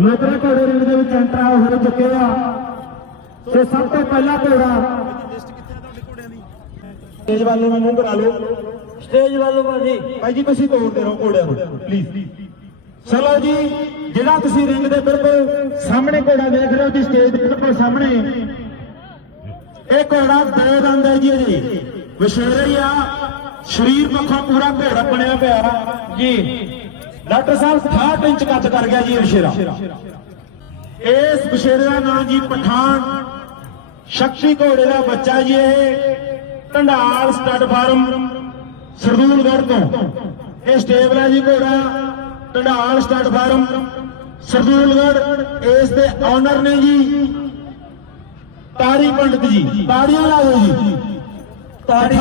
Local ਘੋੜੇ ring ਦੇ ਵਿੱਚ ਐਂਟਰ ਹੋ ਚੁੱਕੇ ਆ। ਤੇ ਸਭ ਤੋਂ ਪਹਿਲਾ ਘੋੜਾ ਤੇਜ ਵਾਲੇ ਨੂੰ ਮੂੰਹ ਕਰਾ ਲਓ। ਸਟੇਜ ਵੱਲੋਂ ਭਾਜੀ। ਭਾਈ ਜੀ ਤੁਸੀਂ ਤੋੜਦੇ ਰਹੋ ਘੋੜਿਆਂ ਨੂੰ ਪਲੀਜ਼ ਚਲੋ ਜੀ ਜਿਹੜਾ ਤੁਸੀਂ ਰਿੰਗ ਦੇ ਬਿਲਕੁਲ ਸਾਹਮਣੇ ਘੋੜਾ ਦੇਖ ਰਹੇ ਹੋ ਜੀ ਸਟੇਜ ਦੇ ਬਿਲਕੁਲ ਸਾਹਮਣੇ। ਇਹ ਘੋੜਾ ਦੋ ਦੰਦ ਹੈ ਜੀ ਇਹਦੀ ਵਿਸ਼ੇਰੇ ਹੀ ਆ। ਸਰੀਰ ਪੱਖੋਂ ਪੂਰਾ ਘੋੜਾ ਬਣਿਆ ਪਿਆ। ਜੀ। ਡਾਕਟਰ ਸਾਹਿਬ 68 ਇੰਚ ਕੱਦ ਕਰ ਗਿਆ ਜੀ ਵਿਸ਼ੇਰਾ ਇਸ ਵਿਸ਼ੇਰੇ ਦਾ ਨਾਮ ਜੀ ਪਠਾਨ। ਸ਼ਕਤੀ ਘੋੜੇ ਦਾ ਬੱਚਾ ਜੀ ਇਹ, ਢੰਡਾਲ ਸਟੱਡ ਫਾਰਮ ਸਰਦੂਲਗੜ੍ਹ ਤੋਂ। ਇਹ ਸਟੇਬਲ ਹੈ ਜੀ ਘੋੜਾ, ਢੰਡਾਲ ਸਟੱਡ ਫਾਰਮ ਸਰਦੂਲਗੜ ਇਸ ਦੇ ਓਨਰ ਨੇ ਜੀ ਤਾਰੀ ਪੰਡਤ ਜੀ। ਤਾੜੀਆਂ ਲਾਓ ਜੀ। ਤਾੜੀ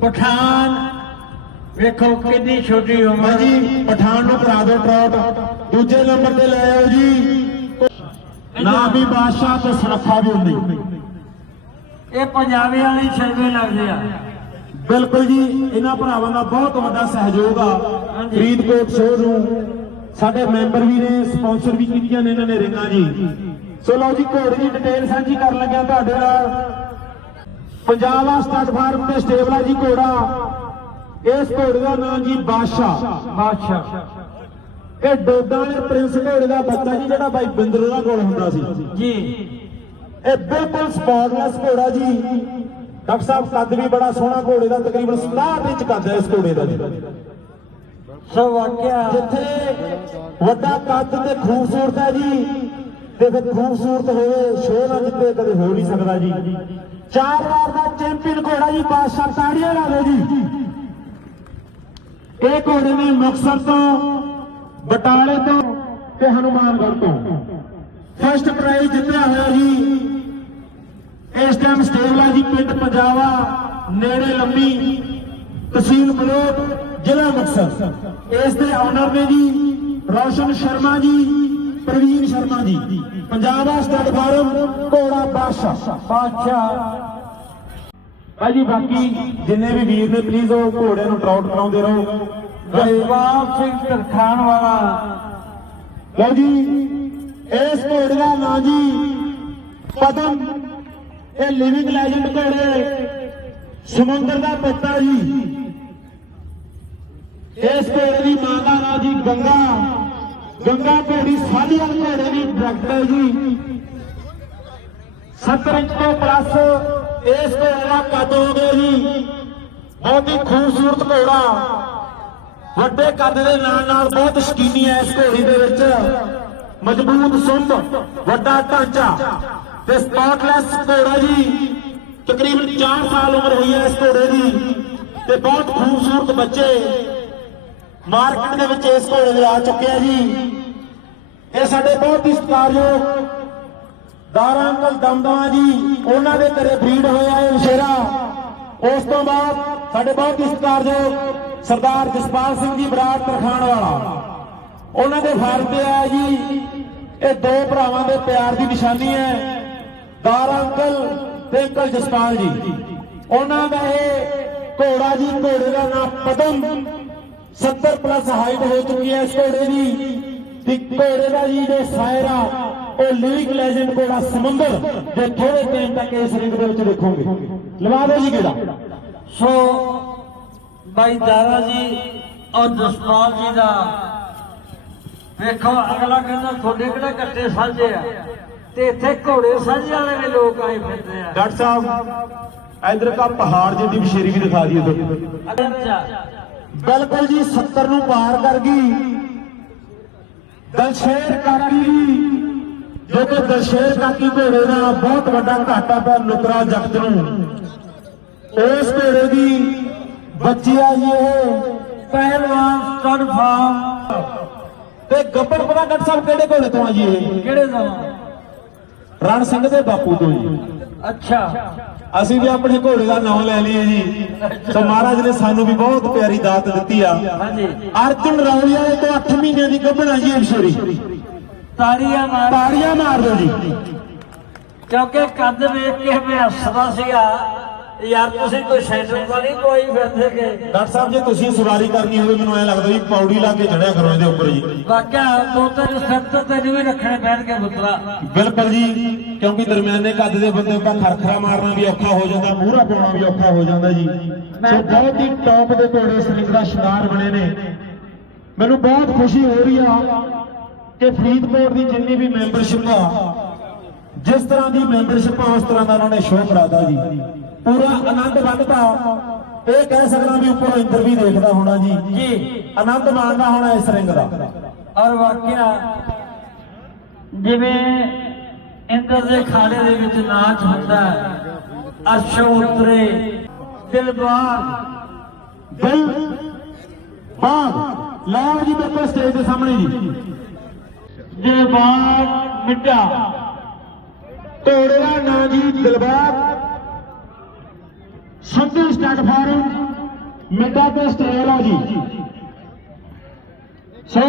ਪਠਾਨ। ਵੇਖੋ ਕਿੰਨੀ ਛੋਟੀ ਉਮਰ। ਜੀ ਪਠਾਨ ਨੂੰ ਕਰਾ ਦਿਓ ਟਰੌਟ ਦੂਜੇ ਨੰਬਰ ਤੇ ਲੈ ਆਓ ਜੀ। ਨਾ। ਵੀ ਬਾਦਸ਼ਾਹ ਤੇ ਸੁਰੱਖਾ ਵੀ ਹੁੰਦੀ। ਇਹ ਪੰਜਾਬੀ ਵਾਲੀ ਸ਼ਰਮੇ ਲੱਗਦੇ ਆ। ਬਿਲਕੁਲ ਜੀ ਇਹਨਾਂ ਭਰਾਵਾਂ ਦਾ ਬਹੁਤ ਵੱਡਾ ਸਹਿਯੋਗ ਆ। ਫਰੀਦਕੋਟ ਸ਼ੋਅ ਨੂੰ। ਸਾਡੇ ਮੈਂਬਰ ਵੀ ਨੇ ਸਪਾਂਸਰ ਵੀ ਕੀਤੀਆਂ ਨੇ ਇਹਨਾਂ ਨੇ ਰਿੰਗਾਂ ਜੀ। ਸੋ ਲਓ ਜੀ ਘੋੜੇ ਦੀ ਡਿਟੇਲ ਸਾਂਝੀ ਕਰਨ ਲੱਗਿਆ ਤੁਹਾਡੇ ਨਾਲ। ਪੰਜਾਬ ਆ ਸਟੱਡ ਫਾਰਮ ਤੇ ਸਟੇਬਲ ਆ ਜੀ ਘੋੜਾ। ਇਸ ਘੋੜੇ ਦਾ ਨਾਮ ਜੀ ਬਾਦਸ਼ਾਹ। ਬਾਦਸ਼ਾਹ। ਇਹ ਡੋਡਾ ਵਾਲੇ ਪ੍ਰਿੰਸ ਘੋੜੇ ਦਾ ਬੱਚਾ ਜੀ ਜਿਹੜਾ ਬਾਈ ਬਿੰਦਰ ਦਾ ਕੋਲ ਹੁੰਦਾ ਸੀ। ਜੀ। ਇਹ ਬਿਲਕੁਲ ਸਪੌਟਲੈਸ ਘੋੜਾ ਜੀ। ਡਾਕਟਰ ਸਾਹਿਬ ਕੱਦ ਵੀ ਬੜਾ ਸੋਹਣਾ ਘੋੜੇ ਦਾ ਤਕਰੀਬਨ 67 ਇੰਚ ਕੱਦ ਹੈ ਇਸ ਘੋੜੇ ਦਾ ਜੀ। ਸੋ ਵਾਕਿਆ ਜਿੱਥੇ ਵੱਡਾ ਕੱਦ ਤੇ ਖੂਬਸੂਰਤ ਹੈ ਜੀ ਤੇ ਫਿਰ ਖੂਬਸੂਰਤ ਹੋਵੇ ਸ਼ੋਅ ਨਾ ਜਿੱਤੇ ਕਦੇ ਹੋ ਨਹੀਂ ਸਕਦਾ ਜੀ। ਚਾਰ ਵਾਰ ਦਾ ਚੈਂਪੀਅਨ ਘੋੜਾ ਜੀ ਬਾਦਸ਼ਾਹ ਤਾੜੀਆਂ ਲਾ ਦਿਓ ਜੀ। ਇਹ ਘੋੜੇ ਨੇ ਮੁਕਤਸਰ ਤੋਂ ਬਟਾਲੇ ਤੋਂ ਤੇ ਹਨੂਮਾਨਗੜ੍ਹ ਤੋਂ। ਫਸਟ ਪ੍ਰਾਈਜ਼ ਜਿੱਤਿਆ ਹੋਇਆ ਜੀ, ਇਸ ਟਾਈਮ ਸਟੇਬਲ ਜੀ ਪਿੰਡ ਪੰਜਾਵਾ, ਨੇੜੇ ਲੰਮੀ ਤਹਿਸੀਲ ਮਲੋਟ ਜ਼ਿਲ੍ਹਾ ਮੁਕਤਸਰ। ਇਸ ਦੇ ਆਨਰ ਨੇ ਜੀ ਰੌਸ਼ਨ ਸ਼ਰਮਾ ਜੀ, ਪ੍ਰਵੀਨ ਸ਼ਰਮਾ ਜੀ। ਪੰਜਾਬਾ ਸਟੱਡ ਫਾਰਮ ਘੋੜਾ ਬਾਦਸ਼ਾਹ ਬਾਦਸ਼ਾਹ ਭਾਈ ਬਾਕੀ ਜਿੰਨੇ ਵੀ ਵੀਰ ਨੇ ਪਲੀਜ਼ ਉਹ ਘੋੜੇ ਨੂੰ ਟਰਾਊਟ ਕਰਾਉਂਦੇ ਰਹੋ। ਜਸਪਾਲ ਸਿੰਘ ਤਰਖਾਨ ਵਾਲਾ ਲਓ ਜੀ, ਇਸ ਘੋੜੇ ਦਾ ਨਾਂ ਜੀ, ਪਦਮ, ਇਹ ਲਿਵਿੰਗ ਲੈਜੈਂਡ ਘੋੜੇ, ਸਮੁੰਦਰ ਦਾ ਪੁੱਤਰ ਜੀ। ਇਸ ਘੋੜੇ ਦੀ ਮਾਂ ਦਾ ਨਾਂ ਜੀ ਗੰਗਾ। ਗੰਗਾ ਘੋੜੀ ਸਾਲੀਆਂ ਘੋੜੇ ਦੀ ਡਾਕਟਰ ਜੀ। 70 ਇੰਚ ਤੋਂ ਪਲੱਸ ਇਸ ਘੋੜੇ ਦਾ ਕੱਦ ਹੋ ਗਿਆ ਜੀ ਬਹੁਤ ਹੀ ਖੂਬਸੂਰਤ ਘੋੜਾ। ਵੱਡੇ ਕੱਦ ਦੇ ਨਾਲ ਨਾਲ ਬਹੁਤ ਸ਼ਕੀਨੀ ਹੈ ਇਸ ਘੋੜੀ ਦੇ ਵਿੱਚ। ਮਜ਼ਬੂਤ ਸੁੰਡ ਵੱਡਾ ਢਾਂਚਾ ਤੇ ਸਪੌਟਲੈਸ ਘੋੜਾ ਜੀ। ਤਕਰੀਬਨ 4 ਸਾਲ ਉਮਰ ਹੋਈ ਹੈ ਇਸ ਘੋੜੇ ਦੀ ਤੇ ਬਹੁਤ ਖੂਬਸੂਰਤ ਬੱਚੇ ਮਾਰਕੀਟ ਦੇ ਵਿੱਚ ਇਸ ਘੋੜੇ ਦੇ ਆ ਚੁੱਕੇ ਆ ਜੀ। ਇਹ ਸਾਡੇ ਬਹੁਤ ਹੀ ਸਤਿਕਾਰਯੋਗ ਦਾਰਾ ਅੰਕਲ ਦਮਦਮਾ ਜੀ, ਉਹਨਾਂ ਦੇ ਘਰੇ ਬਰੀਡ ਹੋਇਆ ਇਹ ਵਿਸ਼ੇਰਾ ਉਸ ਤੋਂ ਬਾਅਦ ਸਾਡੇ ਬਹੁਤ ਹੀ ਸਤਿਕਾਰਯੋਗ ਸਰਦਾਰ ਜਸਪਾਲ ਸਿੰਘ ਜੀ ਬਰਾੜ ਤਰਖਾਣ ਵਾਲਾ। ਉਹਨਾਂ ਦੇ ਫਾਰਮ ਤੇ ਆਇਆ ਜੀ, ਇਹ ਦੋ ਭਰਾਵਾਂ ਦੇ ਪਿਆਰ ਦੀ ਨਿਸ਼ਾਨੀ ਹੈ, ਦਾਰਾ ਅੰਕਲ ਤੇ ਅੰਕਲ ਜਸਪਾਲ ਜੀ। ਉਹਨਾਂ ਦਾ ਇਹ ਘੋੜਾ ਜੀ, ਘੋੜੇ ਦਾ ਨਾਮ ਪਦਮ। 70 ਪਲੱਸ ਹਾਈਟ ਹੋ ਚੁੱਕੀ ਹੈ ਇਸ ਘੋੜੇ ਦੀ। ਤੇ ਘੋੜੇ ਦਾ ਜੀ ਜੋ ਸਾਇਰਾ ਉਹ ਲਿਵਿੰਗ ਲੈਜੈਂਡ ਘੋੜਾ ਸਮੁੰਦਰ ਜੋ ਥੋੜੇ ਟਾਈਮ ਤੱਕ ਇਸ ਰਿੰਗ ਦੇ ਵਿੱਚ ਦੇਖੋਗੇ। ਲਵਾ ਦਿਓ ਜੀ ਕਿਹੜਾ। ਸੋ ਬਾਈ ਦਾਰਾ ਜੀ ਔਰ ਜਸਪਾਲ ਜੀ ਦਾ ਵੇਖੋ ਅਗਲਾ ਕਹਿੰਦਾ ਤੁਹਾਡੇ ਕਿਹੜਾ ਕੱਟੇ ਸਾਂਝੇ ਆ? ਤੇ ਇੱਥੇ ਘੋੜੇ ਸਾਂਝੇ ਵਾਲੇ ਵੀ ਲੋਕ ਆਏ ਫਿਰਦੇ ਆ। ਡਾਕਟਰ ਸਾਹਿਬ ਇਧਰ ਕਾ ਪਹਾੜ ਜਿਹੀ ਵਿਸ਼ੇਰੀ ਵੀ ਦਿਖਾ ਦਿਓ ਬਿਲਕੁਲ ਜੀ 70 ਨੂੰ ਪਾਰ ਕਰ ਗਈ। ਦਲਸ਼ੇਰ ਕਾਕੀ ਜੀ ਜੋ ਕਿ ਦਲਸ਼ੇਰ ਕਾਕੀ ਘੋੜੇ ਦਾ ਬਹੁਤ ਵੱਡਾ ਘਾਟਾ ਪਿਆ ਨੁਕਰਾ ਜਗਤ ਨੂੰ ਉਸ ਘੋੜੇ ਦੀ ਬੱਚੀ ਆ ਜੀ ਇਹ ਪਹਿਲਵਾਨ ਸਟੱਡ ਫਾਰਮ ਤੇ ਗੱਬਰ ਪਤਾ ਡਾਕਟਰ ਸਾਹਿਬ ਕਿਹੜੇ ਘੋੜੇ ਤੋਂ ਆ ਜੀ ਇਹ ਕਿਹੜੇ ਦਾ ਰਣ ਸਿੰਘ ਦੇ ਬਾਪੂ ਤੋਂ ਜੀ। ਅੱਛਾ। ਅਸੀਂ ਵੀ ਆਪਣੇ ਘੋੜੇ ਦਾ ਨਾਮ ਲੈ ਲਈਏ ਜੀ। ਸੋ ਮਹਾਰਾਜ ਨੇ ਸਾਨੂੰ ਵੀ ਬਹੁਤ ਪਿਆਰੀ ਦਾਤ ਦਿੱਤੀ ਆ। ਹਾਂਜੀ। ਅਰਜੁਨ ਰੌਲੀਆ ਤੋਂ 8 ਮਹੀਨਿਆਂ ਦੀ ਗੱਭਣਾ ਜੀ ਅਮਸ਼ੋਰੀ ਤਾੜੀਆਂ ਮਾਰ ਤਾੜੀਆਂ ਮਾਰ ਦਿਓ ਜੀ। ਕਿਉਂਕਿ ਕੱਦ ਵੇਖ ਕੇ ਮੈਂ ਹੱਸਦਾ ਸੀਗਾ। ਯਾਰ ਤੁਸੀਂ ਕੋਈ ਸੈਂਟਰ ਤਾਂ ਨਹੀਂ ਕੋਈ ਫਿਰਦੇ ਕੇ? ਡਾਕਟਰ ਸਾਹਿਬ ਜੇ ਤੁਸੀਂ ਸਵਾਰੀ ਕਰਨੀ ਹੋਵੇ ਮੈਨੂੰ ਐ ਲੱਗਦਾ ਵੀ ਪੌੜੀ ਲਾ ਕੇ ਚੜਿਆ ਕਰੋ ਇਹਦੇ ਉੱਪਰ ਜੀ। ਵਾਕਿਆ ਦੋ ਤਿੰਨ ਸੱਤ ਤੈਨੂੰ ਵੀ ਰੱਖਣੇ ਪੈਣਗੇ ਪੁੱਤਰਾ। ਬਿਲਕੁਲ ਜੀ ਕਿਉਂਕਿ ਦਰਮਿਆਨੇ ਕੱਦ ਦੇ ਬੰਦੇ ਉੱਪਰ ਖਰਖਰਾ ਮਾਰਨਾ ਵੀ ਔਖਾ ਹੋ ਜਾਂਦਾ ਮੂਹਰਾ ਪਾਉਣਾ ਵੀ ਔਖਾ ਹੋ ਜਾਂਦਾ ਜੀ। ਸੋ ਬਹੁਤ ਹੀ ਟੌਪ ਦੇ ਘੋੜੇ ਇਸ ਲਿੰਗ ਦਾ ਸ਼ਿਕਾਰ ਬਣੇ ਨੇ। ਮੈਨੂੰ ਬਹੁਤ ਖੁਸ਼ੀ ਹੋ ਰਹੀ ਆ ਕਿ ਫਰੀਦਕੋਟ ਦੀ ਜਿੰਨੀ ਵੀ ਮੈਂਬਰਸ਼ਿਪ ਆ ਜਿਸ ਤਰ੍ਹਾਂ ਦੀ ਮੈਂਬਰਸ਼ਿਪ ਆ ਉਸ ਤਰ੍ਹਾਂ ਦਾ ਉਹਨਾਂ ਨੇ ਸ਼ੋਅ ਕਰਾਤਾ ਜੀ। ਪੂਰਾ ਆਨੰਦ ਵੱਧਦਾ ਇਹ ਕਹਿ ਸਕਦਾ ਵੀ ਉੱਪਰੋਂ ਇੰਦਰ ਵੀ ਦੇਖਦਾ ਹੋਣਾ ਜੀ। ਜੀ। ਆਨੰਦ ਮਾਣਦਾ ਹੋਣਾ ਇਸ ਰਿੰਗ ਦਾ। ਔਰ ਵਾਕਿਆ ਜਿਵੇਂ ਇੰਦਰ ਦੇ ਖਾੜੇ ਦੇ ਵਿੱਚ ਨਾਚ ਹੁੰਦਾ ਹੈ ਅਰਸ਼ ਉਤਰੇ ਦਿਲਬਾਗ ਦਿਲ ਬਾਗ ਲਾਓ ਜੀ ਮੇਰੇ ਸਟੇਜ ਦੇ ਸਾਹਮਣੇ ਜੀ। ਦਿਲਬਾਗ ਮਿੱਟਾ ਘੋੜੇ ਦਾ ਨਾਂ ਜੀ ਦਿਲਬਾਗ। ਸੰਧੂ ਸਟਾਰਟ ਫਾਰਮ, ਮਿੱਡਾ ਤੇ ਸਟੇਲ ਆ ਜੀ। ਸੋ,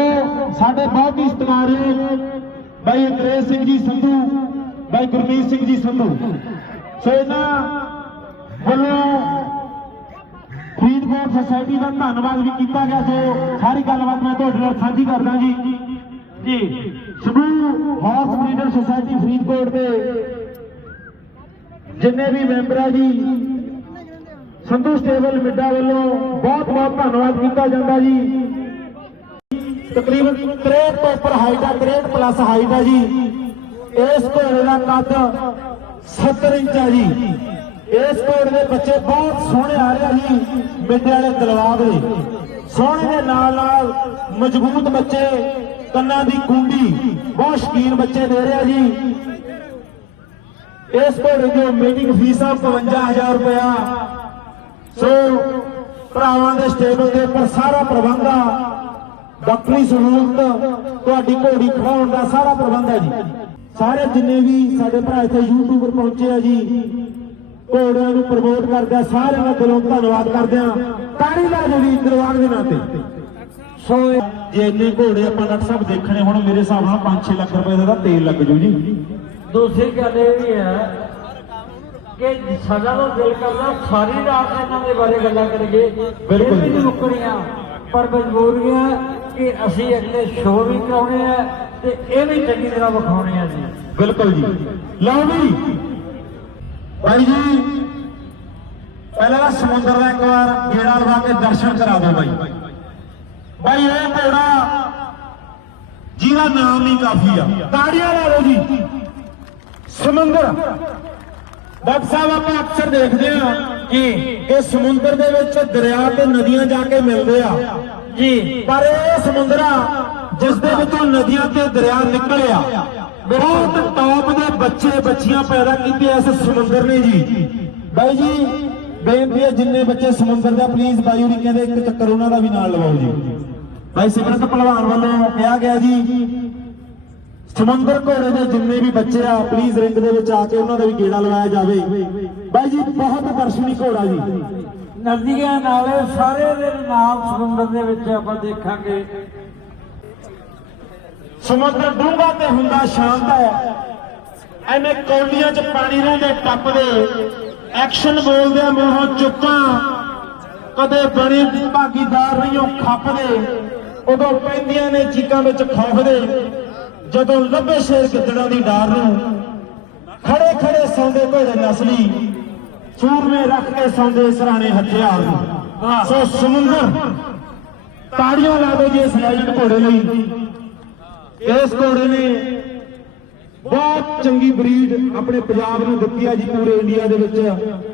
ਸਾਡੇ ਬਹੁਤ ਹੀ ਸਤਿਕਾਰਯੋਗ ਭਾਈ ਅੰਗਰੇਜ਼ ਸਿੰਘ ਜੀ ਸੰਧੂ ਭਾਈ ਗੁਰਮੀਤ ਸਿੰਘ ਜੀ ਸੰਧੂ। ਸੋ, ਇਹਨਾਂ ਵੱਲੋਂ ਫਰੀਦਕੋਟ ਸੁਸਾਇਟੀ ਦਾ ਧੰਨਵਾਦ ਵੀ ਕੀਤਾ ਗਿਆ। ਸੋ, ਸਾਰੀ ਗੱਲਬਾਤ ਮੈਂ ਤੁਹਾਡੇ ਨਾਲ ਸਾਂਝੀ ਕਰਦਾ ਜੀ। ਜੀ। ਸਮੂਹ ਹਾਰਸ ਸੁਸਾਇਟੀ ਫਰੀਦਕੋਟ ਦੇ ਜਿੰਨੇ ਵੀ ਮੈਂਬਰ ਆ ਜੀ, ਸੰਧੂ ਸਟੇਬਲ ਮਿੱਡਾ ਵੱਲੋਂ ਬਹੁਤ ਬਹੁਤ ਧੰਨਵਾਦ ਕੀਤਾ ਜਾਂਦਾ ਜੀ। ਤਕਰੀਬਨ 63 ਤੋਂ ਉੱਪਰ ਹਾਈਟ ਆ 63 ਪਲੱਸ ਹਾਈਟ ਆ ਜੀ। ਇਸ ਘੋੜੇ ਦਾ ਕੱਦ 70 ਇੰਚ ਆ ਜੀ। ਇਸ ਘੋੜੇ ਦੇ ਬੱਚੇ ਬਹੁਤ ਸੋਹਣੇ ਆ ਰਹੇ ਜੀ, ਮਿੱਡੇ ਵਾਲੇ ਦਲਵਾਗ ਦੇ। ਸੋਹਣੇ ਦੇ ਨਾਲ ਨਾਲ ਮਜ਼ਬੂਤ ਬੱਚੇ ਕੰਨਾਂ ਦੀ ਕੁੰਡੀ ਬਹੁਤ ਸ਼ਕੀਨ ਬੱਚੇ ਦੇ ਰਹੇ ਜੀ। ਇਸ ਘੋੜੇ ਦੀ ਮੇਕਿੰਗ ਫੀਸ ਆ 55000 ਰੁਪਇਆ। ਸੋ ਭਰਾਵਾਂ ਦੇ ਸਟੇਬਲ ਦੇ ਉੱਪਰ ਸਾਰਾ ਪ੍ਰਬੰਧ ਆ। ਡਾਕਟਰੀ ਸਹੂਲਤ ਤੁਹਾਡੀ ਘੋੜੀ ਖਵਾਉਣ ਦਾ ਸਾਰਾ ਪ੍ਰਬੰਧ ਹੈ ਜੀ। ਸਾਰੇ ਜਿੰਨੇ ਵੀ ਸਾਡੇ ਭਰਾ ਇੱਥੇ ਯੂਟਿਊਬਰ ਪਹੁੰਚੇ ਆ ਜੀ, ਘੋੜਿਆਂ ਨੂੰ ਪ੍ਰਮੋਟ ਕਰਦੇ ਸਾਰਿਆਂ ਦਾ ਦਿਲੋਂ ਧੰਨਵਾਦ ਕਰਦੇ ਆ। ਤਾੜੀ ਲਾ ਜੋ ਵੀ ਦੇ ਨਾਂ ਤੇ। ਸੋ ਜੇ ਇੰਨੇ ਘੋੜੇ ਆਪਾਂ ਡਾਕਟਰ ਸਾਹਿਬ ਦੇਖਣੇ ਹੁਣ ਮੇਰੇ ਹਿਸਾਬ ਨਾਲ 5-6 ਲੱਖ ਰੁਪਏ ਦਾ ਤੇਲ ਲੱਗ ਜੂ ਜੀ। ਦੂਸਰੀ ਗੱਲ ਇਹ ਵੀ ਹੈ ਕਿ ਸਾਡਾ ਤਾਂ ਦਿਲ ਕਰਦਾ ਸਾਰੀ ਰਾਤ ਇਹਨਾਂ ਦੇ ਬਾਰੇ ਗੱਲਾਂ ਕਰੀਏ। ਬਿਲਕੁਲ। ਨਹੀਂ ਮੁੱਕਣੀਆਂ। ਪਰ ਮਜਬੂਰੀਆਂ ਕਿ ਅਸੀਂ ਅਗਲੇ ਸ਼ੋਅ ਵੀ ਕਰਾਉਣੇ ਆ ਤੇ ਇਹ ਵੀ ਚੰਗੀ ਤਰ੍ਹਾਂ ਵਿਖਾਉਣੇ ਆ ਜੀ। ਬਿਲਕੁਲ ਜੀ। ਲਓ ਵੀ ਭਾਈ ਜੀ ਪਹਿਲਾਂ ਸਮੁੰਦਰ ਦਾ ਇੱਕ ਵਾਰ ਗੇੜਾ ਲਵਾ ਕੇ ਦਰਸ਼ਨ ਕਰਾ ਦਿਓ ਬਾਈ ਬਾਈ ਇਹ ਘੋੜਾ ਜਿਹਦਾ ਨਾਮ ਹੀ ਕਾਫੀ ਆ। ਤਾੜੀਆਂ ਲਾ ਲਓ ਜੀ। ਸਮੁੰਦਰ। ਡਾਕਟਰ ਸਾਹਿਬ ਆਪਾਂ ਅਕਸਰ ਦੇਖਦੇ ਆ ਕਿ ਸਮੁੰਦਰ ਦੇ ਵਿੱਚ ਦਰਿਆ ਤੇ ਨਦੀਆਂ ਜਾ ਕੇ ਮਿਲਦੇ ਆ। ਜੀ। ਪਰ ਇਹ ਸਮੁੰਦਰ ਆ ਜਿਸ ਦੇ ਵਿੱਚੋਂ ਨਦੀਆਂ ਤੇ ਦਰਿਆ ਨਿਕਲਿਆ। ਬਹੁਤ ਟੌਪ ਦੇ ਬੱਚੇ ਬੱਚੀਆਂ ਪੈਦਾ ਕੀਤੇ ਇਸ ਸਮੁੰਦਰ ਨੇ ਜੀ। ਬਾਈ ਜੀ ਬੇਨਤੀ ਹੈ ਜਿੰਨੇ ਬੱਚੇ ਸਮੁੰਦਰ ਦਾ ਪਲੀਜ਼ ਬਾਈ ਹੋਰੀ ਕਹਿੰਦੇ ਇੱਕ ਚੱਕਰ ਉਹਨਾਂ ਦਾ ਵੀ ਨਾਲ ਲਵਾਓ ਜੀ। ਬਾਈ ਸਿਮਰਤ ਪਹਿਲਵਾਨ ਵੱਲੋਂ ਕਿਹਾ ਗਿਆ ਜੀ ਸਮੁੰਦਰ ਘੋੜੇ ਦੇ ਜਿੰਨੇ ਵੀ ਬੱਚੇ ਆ ਪਲੀਜ਼ ਰਿੰਗ ਦੇ ਵਿੱਚ ਆ ਕੇ ਉਹਨਾਂ ਦਾ ਵੀ ਗੇੜਾ ਲਵਾਇਆ ਜਾਵੇ। ਬਾਈ ਜੀ ਬਹੁਤ ਦਰਸ਼ਨੀ ਘੋੜਾ ਜੀ। ਨਦੀਆਂ ਨਾਲੇ ਸਾਰੇ ਦੇ ਨਾਲ ਸਮੁੰਦਰ ਦੇ ਵਿੱਚ ਆਪਾਂ ਦੇਖਾਂਗੇ। ਸਮੁੰਦਰ ਡੂੰਘਾ ਤੇ ਹੁੰਦਾ ਸ਼ਾਂਤ ਹੈ। ਐਵੇਂ ਕੌਲੀਆਂ 'ਚ ਪਾਣੀ ਰਹਿੰਦੇ ਟੱਪਦੇ ਐਕਸ਼ਨ ਬੋਲਦੇ ਮੂੰਹੋਂ ਚੁੱਕਾਂ। ਕਦੇ ਬਣੇ ਭਾਗੀਦਾਰ ਨਹੀਂ ਉਹ ਖੱਪਦੇ ਉਦੋਂ ਪੈਂਦੀਆਂ ਨੇ ਚੀਕਾਂ ਵਿੱਚ ਖੌਫ ਦੇ ਜਦੋਂ ਲੱਭੇ ਸ਼ੇਰ ਗਿੱਦੜਾਂ ਦੀ ਡਾਰ ਨੂੰ, ਖੜੇ ਖੜੇ ਸੌਂਦੇ ਘੋੜੇ ਨਸਲੀ ਸੂਰਮੇ ਰੱਖ ਕੇ ਸੌਂਦੇ ਸਰਾਣੇ ਹਥਿਆਰ ਨੂੰ। ਸੋ ਸਮੁੰਦਰ, ਤਾੜੀਆਂ ਲਾ ਦੋ ਜੀ ਇਸ ਲੈਜੈਂਡ ਘੋੜੇ ਲਈ। ਇਸ ਘੋੜੇ ਨੇ ਬਹੁਤ ਚੰਗੀ ਬਰੀਡ ਆਪਣੇ ਪੰਜਾਬ ਨੂੰ ਦਿੱਤੀ ਆ ਜੀ, ਪੂਰੇ ਇੰਡੀਆ ਦੇ ਵਿੱਚ।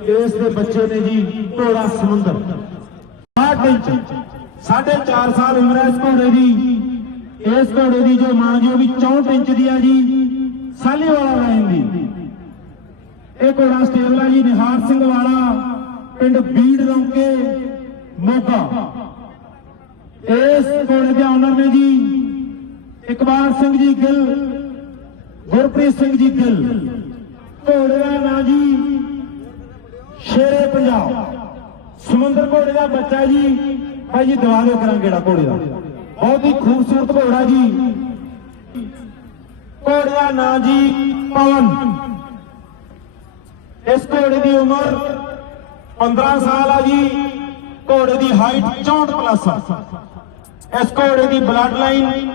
ਇਸ ਦੇ ਬੱਚੇ ਨੇ ਜੀ ਘੋੜਾ ਸਮੁੰਦਰ। 60 ਇੰਚ ਸਾਢੇ 4 ਸਾਲ ਉਮਰ ਹੈ ਇਸ ਘੋੜੇ ਦੀ। ਇਸ ਘੋੜੇ ਦੀ ਜੋ ਮਾਂ ਜੀ, ਉਹ ਵੀ 64 ਇੰਚ ਦੀ ਆ ਜੀ। ਸਾਲੀਵਾਲਾ ਲਾਈਨ ਦੀ। ਇਹ ਘੋੜਾ ਸਟੇਬਲ ਆ ਜੀ, ਨਿਹਾਰ ਸਿੰਘ ਵਾਲਾ, ਪਿੰਡ ਬੀੜ ਰੌਂਕੇ, ਮੋਗਾ। ਇਸ ਘੋੜੇ ਦੇ ਆਨਰ ਨੇ ਜੀ, ਇਕਬਾਲ ਸਿੰਘ ਜੀ ਗਿੱਲ, ਗੁਰਪ੍ਰੀਤ ਸਿੰਘ ਜੀ ਗਿੱਲ। ਘੋੜੇ ਦਾ ਨਾਂ ਜੀ, ਸ਼ੇਰੇ ਪੰਜਾਬ। ਸਮੁੰਦਰ ਘੋੜੇ ਦਾ ਬੱਚਾ ਜੀ ਭਾਈ ਜੀ ਦਵਾ ਦਿਓ ਕਰਾਂ ਕਿਹੜਾ ਘੋੜੇ ਦਾ। ਬਹੁਤ ਹੀ ਖੂਬਸੂਰਤ ਘੋੜਾ ਜੀ। ਘੋੜੇ ਨਾਂ ਜੀ ਪਵਨ। ਇਸ ਘੋੜੇ ਦੀ ਉਮਰ 15 ਸਾਲ ਆ ਜੀ। ਘੋੜੇ ਦੀ ਹਾਈਟ 64 ਪਲੱਸ ਇਸ ਘੋੜੇ ਦੀ ਬਲੱਡ ਲਾਈਨ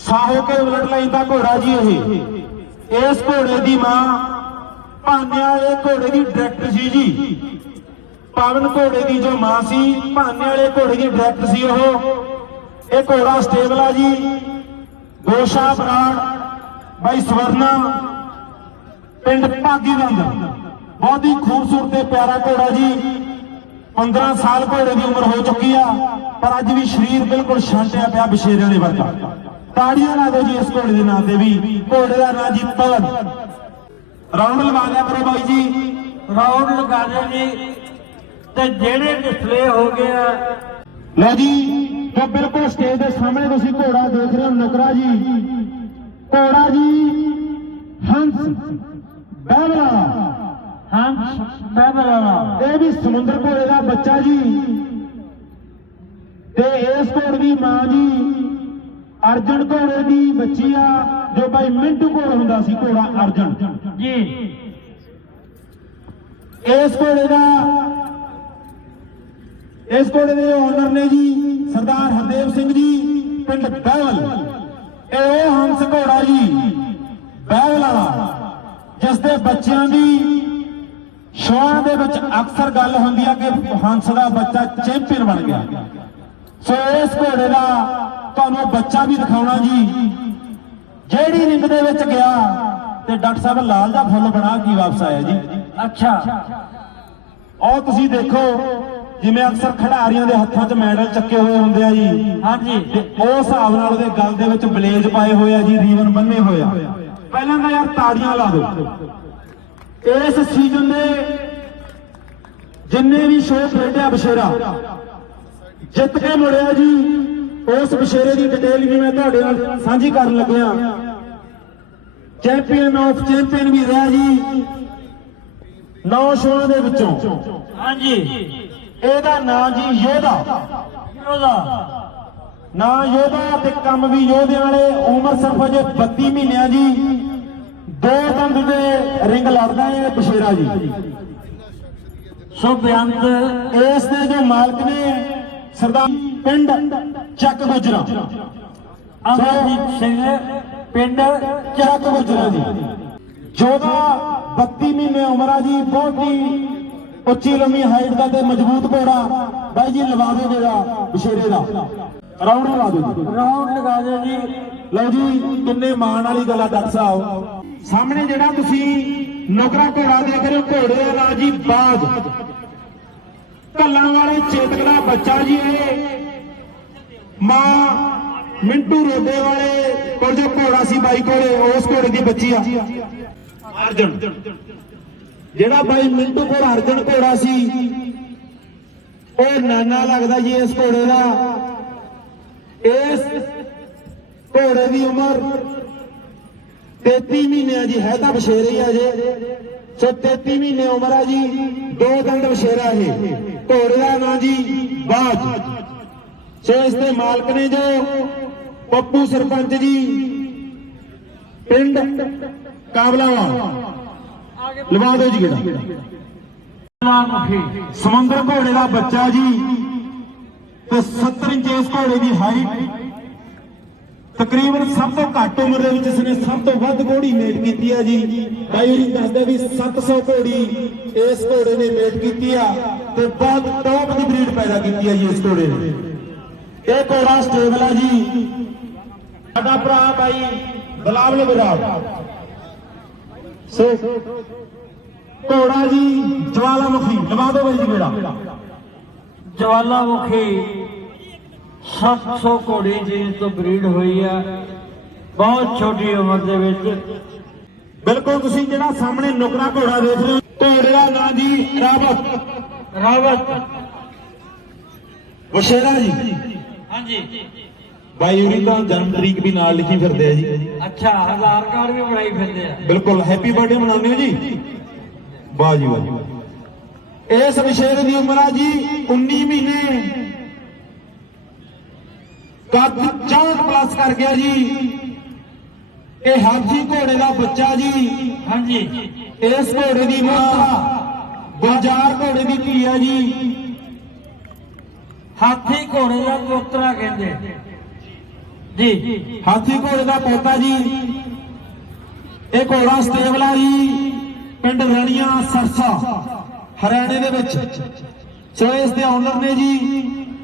ਸਾਹੋ ਕੇ ਬਲੱਡ ਲਾਈਨ ਦਾ ਘੋੜਾ ਜੀ ਇਹ। ਇਸ ਘੋੜੇ ਦੀ ਮਾਂ ਭਾਨਿਆ, ਇਹ ਘੋੜੇ ਦੀ ਡਾਇਰੈਕਟਰ ਸੀ ਜੀ। ਪਾਵਨ ਘੋੜੇ ਦੀ ਜੋ ਮਾਂ ਸੀ, ਭਾਨੇ ਵਾਲੇ ਘੋੜੇ ਦੀ ਡਾਇਰੈਕਟਰ ਸੀ ਉਹ। ਇਹ ਘੋੜਾ ਸਟੇਬਲ ਆ ਜੀ, ਗੋਸ਼ਾ ਬਰਾੜ ਬਾਈ ਸਵਰਨਾ, ਪਿੰਡ ਭਾਗੀਵੰਦ। ਬਹੁਤ ਹੀ ਖੂਬਸੂਰਤ ਤੇ ਪਿਆਰਾ ਘੋੜਾ ਜੀ। 15 ਸਾਲ ਘੋੜੇ ਦੀ ਉਮਰ ਹੋ ਚੁੱਕੀ ਆ, ਪਰ ਅੱਜ ਵੀ ਸਰੀਰ ਬਿਲਕੁਲ ਛਾਂਟਿਆ ਪਿਆ ਬਸ਼ੇਰੇ ਦੇ ਵਰਗਾ। ਤਾੜੀਆਂ ਲਾ ਦਿਓ ਜੀ ਇਸ ਘੋੜੇ ਦੇ ਨਾਂ ਤੇ ਵੀ। ਘੋੜੇ ਦਾ ਨਾਂ ਜੀ ਪਵਨ ਰਾਉਂਡ ਲਵਾ ਲਿਆ ਕਰੋ ਬਾਈ ਜੀ। ਰਾਉਂਡ ਲਗਾ ਦਿਓ ਜੀ। ਤੇ ਜਿਹੜੇ ਡਿਸਪਲੇ ਹੋ ਗਏ ਆ। ਲਓ ਜੀ ਜੋ ਬਿਲਕੁਲ ਸਟੇਜ ਦੇ ਸਾਹਮਣੇ ਤੁਸੀਂ ਘੋੜਾ ਦੇਖ ਰਹੇ ਹੋ ਨੁਕਰਾ ਜੀ। ਘੋੜਾ ਜੀ ਹੰਸ ਬਹਿਲਾ ਹੰਸ ਬੈਬਲਾ ਇਹ ਵੀ ਸਮੁੰਦਰ ਘੋੜੇ ਦਾ ਬੱਚਾ ਜੀ। ਤੇ ਇਸ ਘੋੜੇ ਦੀ ਮਾਂ ਜੀ ਅਰਜਨ ਘੋੜੇ ਦੀ ਬੱਚੀ ਆ ਜੋ ਬਾਈ ਮਿੰਟੂ ਘੋੜਾ ਹੁੰਦਾ ਸੀ ਘੋੜਾ ਅਰਜਨ। ਜੀ। ਇਸ ਘੋੜੇ ਦਾ ਇਸ ਘੋੜੇ ਦੇ ਓਨਰ ਨੇ ਜੀ ਸਰਦਾਰ ਹਰਦੇਵ ਸਿੰਘ ਜੀ ਪਿੰਡ ਬਹਿਵਲ। ਇਹ ਉਹ ਹੰਸ ਘੋੜਾ ਜੀ ਬਹਿਵਲ ਵਾਲਾ ਜਿਸ ਦੇ ਬੱਚਿਆਂ ਦੀ ਸ਼ੋਆਂ ਦੇ ਵਿੱਚ ਅਕਸਰ ਗੱਲ ਹੁੰਦੀ ਆ ਕਿ ਹੰਸ ਦਾ ਬੱਚਾ ਚੈਂਪੀਅਨ ਬਣ ਗਿਆ। ਸੋ ਇਸ ਘੋੜੇ ਦਾ ਤੁਹਾਨੂੰ ਬੱਚਾ ਵੀ ਦਿਖਾਉਣਾ ਜੀ। ਜਿਹੜੀ ਰਿੰਗ ਦੇ ਵਿੱਚ ਗਿਆ ਤੇ ਡਾਕਟਰ ਸਾਹਿਬ ਲਾਲ ਦਾ ਫੁੱਲ ਬਣਾ ਕੇ ਵਾਪਸ ਆਇਆ ਜੀ। ਅੱਛਾ। ਔਰ ਤੁਸੀਂ ਦੇਖੋ ਜਿਵੇਂ ਅਕਸਰ ਖਿਡਾਰੀਆਂ ਦੇ ਹੱਥਾਂ 'ਚ ਮੈਡਲ ਚੱਕੇ ਹੋਏ ਹੁੰਦੇ ਆ ਜੀ। ਹਾਂਜੀ। ਤੇ ਉਹ ਹਿਸਾਬ ਨਾਲ ਉਹਦੇ ਗਲ ਦੇ ਵਿੱਚ ਬਲੇਜ ਪਾਏ ਹੋਏ ਆ ਜੀ ਰੀਵਨ ਬੰਨੇ ਹੋਏ ਆ। ਪਹਿਲਾਂ ਤਾਂ ਯਾਰ ਤਾੜੀਆਂ ਲਾ ਦਿਓ। ਇਸ ਸੀਜ਼ਨ ਦੇ ਜਿੰਨੇ ਵੀ ਸ਼ੋਅ ਖੇਡਿਆ ਬਸ਼ੇਰਾ ਜਿੱਤ ਕੇ ਮੁੜਿਆ ਜੀ ਉਸ ਬਸ਼ੇਰੇ ਦੀ ਡਿਟੇਲ ਵੀ ਮੈਂ ਤੁਹਾਡੇ ਨਾਲ ਸਾਂਝੀ ਕਰਨ ਲੱਗਿਆ। ਚੈਂਪੀਅਨ ਆਫ ਚੈਂਪੀਅਨ ਵੀ ਰਿਹਾ ਜੀ ਨੌ ਸ਼ੋਆਂ ਦੇ ਵਿੱਚੋਂ। ਹਾਂਜੀ। ਇਹਦਾ ਨਾਂ ਜੀ ਯੋਧਾ ਯੋਧਾ ਨਾਂ ਯੋਧਾ ਤੇ ਕੰਮ ਵੀ ਯੋਧਿਆਂ ਵਾਲੇ, ਉਮਰ ਸਿਰਫ ਅਜੇ 32 ਮਹੀਨਿਆਂ ਜੀ। ਦੋ ਦੰਦ ਦੇ ਰਿੰਗ ਲੜਦਾ ਹੈ ਬਸ਼ੇਰਾ ਜੀ। ਸੋ ਬੇਅੰਤ, ਇਸ ਦੇ ਜੋ ਮਾਲਕ ਨੇ ਸਰਦਾਰ ਪਿੰਡ ਚੱਕ ਗੁਜਰਾ। ਅਮਰਜੀਤ ਸਿੰਘ, ਪਿੰਡ ਚੱਕ ਗੁਜਰਾ ਜੀ। ਯੋਧਾ 32 ਮਹੀਨੇ ਉਮਰ ਆ ਜੀ, ਬਹੁਤ ਹੀ ਉੱਚੀ ਲੰਮੀ ਹਾਈਟ ਦਾ ਤੇ ਮਜ਼ਬੂਤ ਘੋੜਾ। ਬਾਈ ਜੀ ਲਵਾ ਦਿਓ ਜਿਹੜਾ ਬਸ਼ੇਰੇ ਦਾ। ਰਾਉਂਡ ਲਾ ਦਿਓ ਜੀ। ਰਾਉਂਡ ਲਗਾ ਦਿਓ ਜੀ। ਲਓ ਜੀ ਕਿੰਨੇ ਮਾਣ ਵਾਲੀ ਗੱਲ ਆ ਡਾਕਟਰ ਸਾਹਿਬ। ਸਾਹਮਣੇ ਜਿਹੜਾ ਤੁਸੀਂ ਨੌਕਰਾ ਘੋੜਾ ਦੇਖ ਰਹੇ ਹੋ ਘੋੜੇ ਦਾ ਨਾਂ ਜੀ ਬਾਜ। ਕੱਲਾਂ ਵਾਲੇ ਚੇਤਕ ਦਾ ਬੱਚਾ ਜੀ ਇਹ। ਮਾਂ ਮਿੰਟੂ ਰੋਡੇ ਵਾਲੇ ਕੋਲ ਜੋ ਘੋੜਾ ਸੀ ਬਾਈ ਕੋਲੇ ਉਸ ਘੋੜੇ ਦੀ ਬੱਚੀ ਆ। ਅਰਜਨ। ਜਿਹੜਾ ਬਾਈ ਮਿੰਟੂ ਕੋਲ ਅਰਜਨ ਘੋੜਾ ਸੀ, ਉਹ ਨਾਨਾ ਲੱਗਦਾ ਜੀ ਇਸ ਘੋੜੇ ਦਾ। ਇਸ ਘੋੜੇ ਦੀ ਉਮਰ 33 ਮਹੀਨਿਆਂ ਦੀ ਹੈ ਤਾਂ ਬਸ਼ੇਰੇ ਆ ਜੇ। ਸੋ 33 ਮਹੀਨੇ ਉਮਰ ਆ ਜੀ, ਦੋ ਦੰਦ ਬਸ਼ੇਰਾ ਇਹ। ਘੋੜੇ ਦਾ ਨਾਂ ਜੀ ਬਾਜ। ਸੋ ਇਸ ਦੇ ਮਾਲਕ ਨੇ ਜੋ ਪੱਪੂ ਸਰਪੰਚ ਜੀ, ਪਿੰਡ ਕਾਬਲਾਵਾ ਲਵਾ ਦਿਓ ਜੀ ਕਿਹੜਾ। ਸਮੁੰਦਰ ਘੋੜੇ ਦਾ ਬੱਚਾ ਜੀ। ਤੇ 70 ਇੰਚ ਇਸ ਘੋੜੇ ਦੀ ਹਾਈਟ ਤਕਰੀਬਨ ਸਭ ਤੋਂ ਘੱਟ ਉਮਰ ਦੇ ਵਿੱਚ ਇਸਨੇ ਸਭ ਤੋਂ ਵੱਧ ਘੋੜੀ ਮੇਟ ਕੀਤੀ ਆ ਜੀ। ਬਾਈ ਜੀ ਦੱਸਦੇ ਵੀ 700 ਘੋੜੀ ਇਸ ਘੋੜੇ ਨੇ ਮੇਟ ਕੀਤੀ ਆ ਤੇ ਬਹੁਤ ਟੌਪ ਦੀ ਬਰੀਡ ਪੈਦਾ ਕੀਤੀ ਆ ਜੀ ਇਸ ਘੋੜੇ ਨੇ। ਇਹ ਘੋੜਾ ਸਟੇਬਲ ਆ ਜੀ। ਸਾਡਾ ਭਰਾ ਬਾਈ ਬਲਾਵਲ ਵਿਰਾਟ ਸੋ। ਘੋੜਾ ਜੀ ਜਵਾਲਾਮੁਖੀ ਲਵਾ ਦਿਓ ਬਾਈ ਜੀ ਕਿਹੜਾ ਜਵਾਲਾਮੁਖੀ 700 ਘੋੜੀ ਜੀ ਤੋਂ ਬਰੀਡ ਹੋਈ ਆ। ਬਹੁਤ ਛੋਟੀ ਉਮਰ ਦੇ ਵਿੱਚ। ਬਿਲਕੁਲ ਤੁਸੀਂ ਜਿਹੜਾ ਸਾਹਮਣੇ ਨੁਕਰਾ ਘੋੜਾ ਦੇਖ ਰਹੇ ਹੋ ਘੋੜੇ ਦਾ ਨਾਂ ਜੀ ਰਾਵਤ। ਰਾਵਤ। ਵਸ਼ੇਰਾ ਜੀ। ਹਾਂਜੀ। ਬਾਈ ਉਰੀ ਤਾਂ ਜਨਮ ਤਰੀਕ ਵੀ ਨਾਲ ਲਿਖੀ ਫਿਰਦੇ ਆ ਜੀ। ਅੱਛਾ ਆਧਾਰ ਕਾਰਡ ਵੀ ਬਣਾਈ ਫਿਰਦੇ ਆ। ਬਿਲਕੁਲ ਹੈਪੀ ਬਰਥਡੇ ਮਨਾਉਂਦੇ ਹੋ ਜੀ? ਵਾਹ ਜੀ ਵਾਹ। ਇਸ ਵਿਸ਼ੇਰੇ ਦੀ ਉਮਰ ਆ ਜੀ 19 ਮਹੀਨੇ। ਕੱਦ 64 ਪਲੱਸ ਕਰ ਗਿਆ ਜੀ। ਇਹ ਹਾਥੀ ਘੋੜੇ ਦਾ ਬੱਚਾ ਜੀ। ਹਾਂਜੀ। ਇਸ ਘੋੜੇ ਦੀ ਮਾਂ ਗੁਲਜ਼ਾਰ ਘੋੜੇ ਦੀ ਧੀ ਆ ਜੀ। ਹਾਥੀ ਘੋੜੇ ਦਾ ਪੋਤਰਾ ਕਹਿੰਦੇ। ਜੀ। ਹਾਥੀ ਘੋੜੇ ਦਾ ਪੋਤਾ ਜੀ। ਇਹ ਘੋੜਾ ਸਟੇਬਲਾ ਜੀ। ਪਿੰਡ ਰਣੀਆਂ ਸਰਸਾ, ਹਰਿਆਣੇ ਦੇ ਵਿੱਚ। ਸੋ ਇਸ ਦੇ ਓਨਰ ਨੇ ਜੀ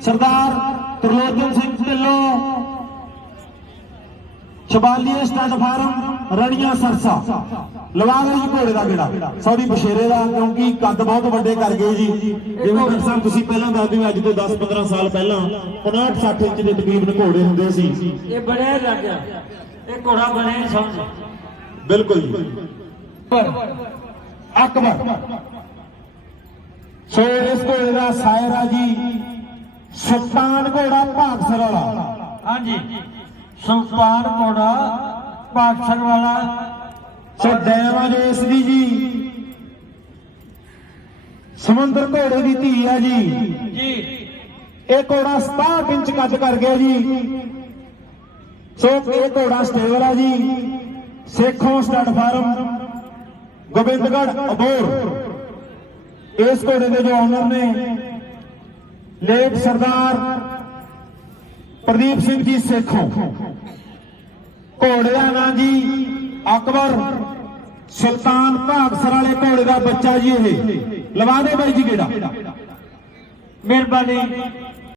ਸਰਦਾਰ ਤਰਲੋਚਨ ਸਿੰਘ ਢਿੱਲੋਂ ਛਬਾਲੀਏ ਸਟੱਡ ਫਾਰਮ ਰਣੀਆਂ ਸਰਸਾ। ਲਵਾ ਲਓ ਜੀ ਘੋੜੇ ਦਾ ਗੇੜਾ। ਸੌਰੀ ਬਸ਼ੇਰੇ ਦਾ ਕਿਉਂਕਿ ਕੱਦ ਬਹੁਤ ਵੱਡੇ ਕਰ ਗਏ ਜੀ। ਜਿਵੇਂ ਡਾਕਟਰ ਸਾਹਿਬ ਤੁਸੀਂ ਪਹਿਲਾਂ ਦੱਸਦੇ ਹੋ ਅੱਜ ਤੋਂ 10-15 ਸਾਲ ਪਹਿਲਾਂ 59-60 ਇੰਚ ਦੇ ਤਕਰੀਬਨ ਘੋੜੇ ਹੁੰਦੇ ਸੀ। ਇਹ ਬਣਿਆ ਲੱਗ ਗਿਆ ਇਹ ਘੋੜਾ ਬਣਿਆ ਸਮਝ। ਬਿਲਕੁਲ ਜੀ। ਅਕਬਰ। ਸੋ ਇਸ ਘੋੜੇ ਦਾ ਸਾਇਰ ਜੀ ਸੁਲਤਾਨ ਘੋੜਾ ਭਾਗਸਰ ਵਾਲਾ ਹਾਂਜੀ। ਸੁਲਤਾਨ ਘੋੜਾ ਪਾਕਸਰ ਵਾਲਾ ਸੋ ਦੈਵਾ ਜੋ ਇਸ ਦੀ ਜੀ। ਸਮੁੰਦਰ ਘੋੜੇ ਦੀ ਧੀ ਆ ਜੀ। ਜੀ। ਇਹ ਘੋੜਾ 67 ਇੰਚ ਕੱਦ ਕਰ ਗਿਆ ਜੀ। ਸੋ ਇਹ ਘੋੜਾ ਸਟੇਬਲ ਆ ਜੀ। Sekhon stud farm Gobindgarh Abohar. ਇਸ ਘੋੜੇ ਦੇ ਜੋ ਓਨਰ ਨੇ ਲੇਟ ਸਰਦਾਰ ਪ੍ਰਦੀਪ ਸਿੰਘ ਜੀ ਸੇਖੋਂ। ਘੋੜੇ ਦਾ ਨਾਂ ਜੀ ਅਕਬਰ, ਸੁਲਤਾਨ ਭਾਗਸਰ ਵਾਲੇ ਘੋੜੇ ਦਾ ਬੱਚਾ ਜੀ ਇਹ। ਲਵਾ ਦੇ ਬਾਈ ਜੀ ਕਿਹੜਾ ਮਿਹਰਬਾਨੀ।